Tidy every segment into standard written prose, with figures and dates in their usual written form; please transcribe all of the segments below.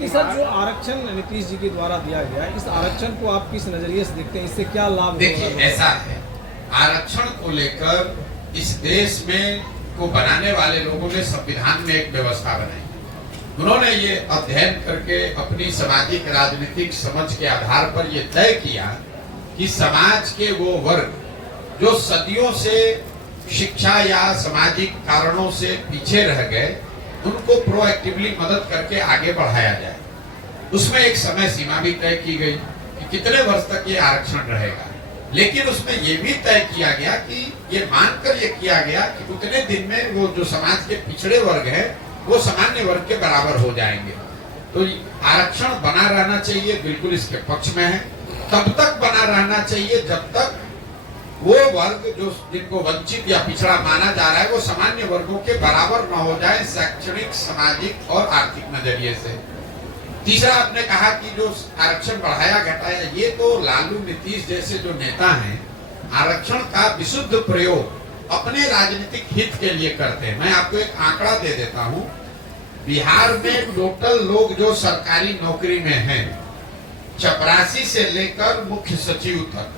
साथ ही साथ जो आरक्षण नीतीश जी के द्वारा दिया गया, इस आरक्षण को आप किस नजरिए से देखते हैं, इससे क्या लाभ? देखिए, ऐसा है, आरक्षण को लेकर इस देश में को बनाने वाले लोगों ने संविधान में एक व्यवस्था बनाई। उन्होंने ये अध्ययन करके अपनी सामाजिक राजनीतिक समझ के आधार पर ये तय किया कि समाज के वो वर्ग जो सदियों से शिक्षा या सामाजिक कारणों से पीछे रह गए, उनको प्रोएक्टिवली मदद करके आगे बढ़ाया जाए। उसमें एक समय सीमा भी तय की गई कि कितने वर्ष तक ये आरक्षण रहेगा, लेकिन उसमें ये भी तय किया गया कि ये मानकर ये किया गया कि उतने दिन में वो जो समाज के पिछड़े वर्ग है वो सामान्य वर्ग के बराबर हो जाएंगे। तो आरक्षण बना रहना चाहिए, बिल्कुल इसके पक्ष में है। तब तक बना रहना चाहिए जब तक वो वर्ग जो जिनको वंचित या पिछड़ा माना जा रहा है वो सामान्य वर्गों के बराबर न हो जाए, शैक्षणिक, सामाजिक और आर्थिक नजरिए से। तीसरा, आपने कहा कि जो आरक्षण बढ़ाया घटाया, ये तो लालू नीतीश जैसे जो नेता हैं आरक्षण का विशुद्ध प्रयोग अपने राजनीतिक हित के लिए करते हैं। मैं आपको एक आंकड़ा दे देता हूं। बिहार में टोटल लोग जो सरकारी नौकरी में हैं, चपरासी से लेकर मुख्य सचिव तक,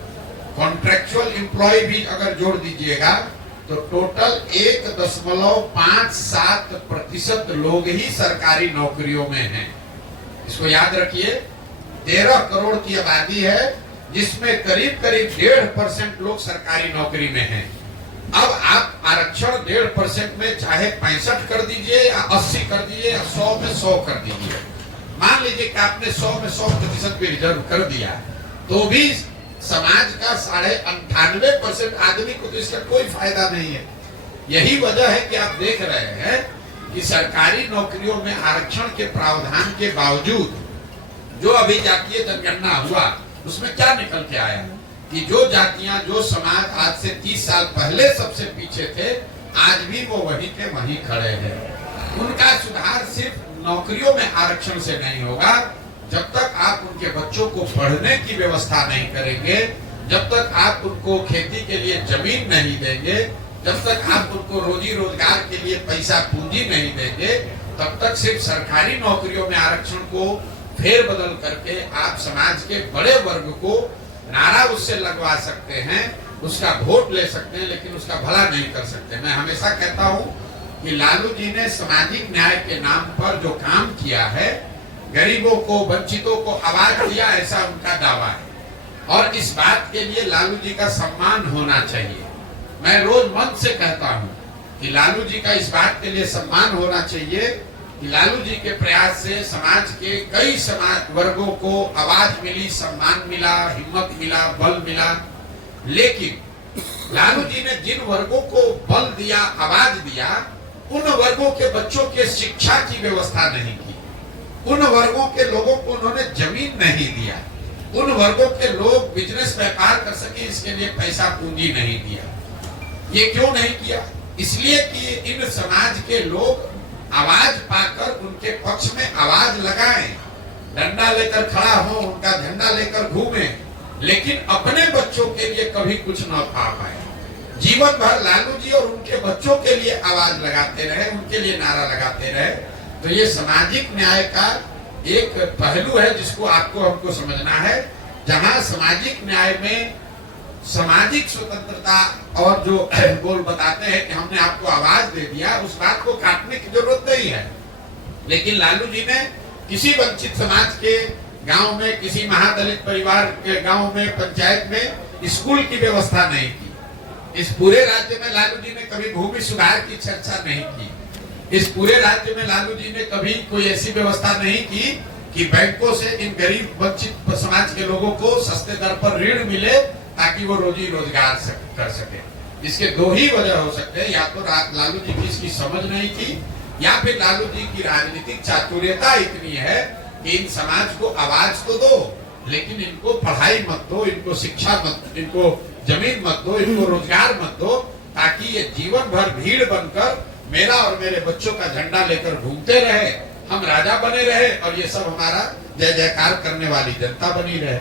कॉन्ट्रेक्चुअल एम्प्लॉय भी अगर जोड़ दीजिएगा तो टोटल 1.57% लोग ही सरकारी नौकरियों में हैं। इसको याद रखिए, 13 करोड़ की आबादी है जिसमें करीब करीब 1.5% लोग सरकारी नौकरी में हैं। अब आप आरक्षण 1.5% में चाहे 65 कर दीजिए या 80 कर दीजिए या 100 में 100 कर दीजिए, मान लीजिए कि आपने 100 में 100% भी रिजर्व कर दिया, तो भी समाज का 98.5% आदमी को तो इसका कोई फायदा नहीं है। यही वजह है कि आप देख रहे हैं कि सरकारी नौकरियों में आरक्षण के प्रावधान के बावजूद जो अभी जातीय जनगणना हुआ उसमें क्या निकल के आया कि जो जातियां, जो समाज आज से 30 साल पहले सबसे पीछे थे, आज भी वो वहीं के वहीं खड़े हैं। उनका सुधार सिर्फ नौकरियों में आरक्षण से नहीं होगा। जब तक आप उनके बच्चों को पढ़ने की व्यवस्था नहीं करेंगे, जब तक आप उनको खेती के लिए जमीन नहीं देंगे, जब तक आप उनको रोजी रोजगार के लिए पैसा पूंजी नहीं देंगे, तब तक सिर्फ सरकारी नौकरियों में आरक्षण को फेरबदल करके आप समाज के बड़े वर्ग को नारा उससे लगवा सकते हैं, उसका वोट ले सकते हैं, लेकिन उसका भला नहीं कर सकते। मैं हमेशा कहता हूं कि लालू जी ने सामाजिक न्याय के नाम पर जो काम किया है, गरीबों को, वंचितों को आवाज दिया, ऐसा उनका दावा है और इस बात के लिए लालू जी का सम्मान होना चाहिए। मैं रोज मन से कहता हूं कि लालू जी का इस बात के लिए सम्मान होना चाहिए कि लालू जी के प्रयास से समाज के कई समाज वर्गों को आवाज मिली, सम्मान मिला, हिम्मत मिला, बल मिला। लेकिन लालू जी ने जिन वर्गों को बल दिया, आवाज दिया, उन वर्गों के बच्चों के शिक्षा की व्यवस्था नहीं की, उन वर्गों के लोगों को उन्होंने जमीन नहीं दिया, उन वर्गों के लोग बिजनेस व्यापार कर सके इसके लिए पैसा पूंजी नहीं दिया। ये क्यों नहीं किया? इसलिए कि इन समाज के लोग आवाज पाकर उनके पक्ष में आवाज लगाएं, डंडा लेकर खड़ा हो, उनका झंडा लेकर घूमे, लेकिन अपने बच्चों के लिए कभी कुछ न पा पाए। जीवन भर लालू जी और उनके बच्चों के लिए आवाज लगाते रहे, उनके लिए नारा लगाते रहे। तो ये सामाजिक न्याय का एक पहलू है जिसको आपको हमको समझना है। जहां सामाजिक न्याय में सामाजिक स्वतंत्रता और जो बोल बताते हैं कि हमने आपको आवाज दे दिया, उस बात को काटने की जरूरत नहीं है। लेकिन लालू जी ने किसी वंचित समाज के गांव में, किसी महादलित परिवार के गांव में, पंचायत में स्कूल की व्यवस्था नहीं की। इस पूरे राज्य में लालू जी ने कभी भूमि सुधार की चर्चा नहीं की। इस पूरे राज्य में लालू जी ने कभी कोई ऐसी व्यवस्था नहीं की कि बैंकों से इन गरीब वंचित समाज के लोगों को सस्ते दर पर ऋण मिले ताकि वो रोजी रोजगार कर सके। इसके दो ही वजह हो सकते हैं, या तो लालू जी की इसकी समझ नहीं थी, या फिर लालू जी की राजनीतिक चातुर्यता इतनी है कि इन समाज को आवाज तो दो, लेकिन इनको पढ़ाई मत दो, इनको शिक्षा मत, इनको जमीन मत दो, इनको रोजगार मत दो, ताकि ये जीवन भर भीड़ बनकर मेरा और मेरे बच्चों का झंडा लेकर घूमते रहे, हम राजा बने रहे और ये सब हमारा जय जयकार करने वाली जनता बनी रहे।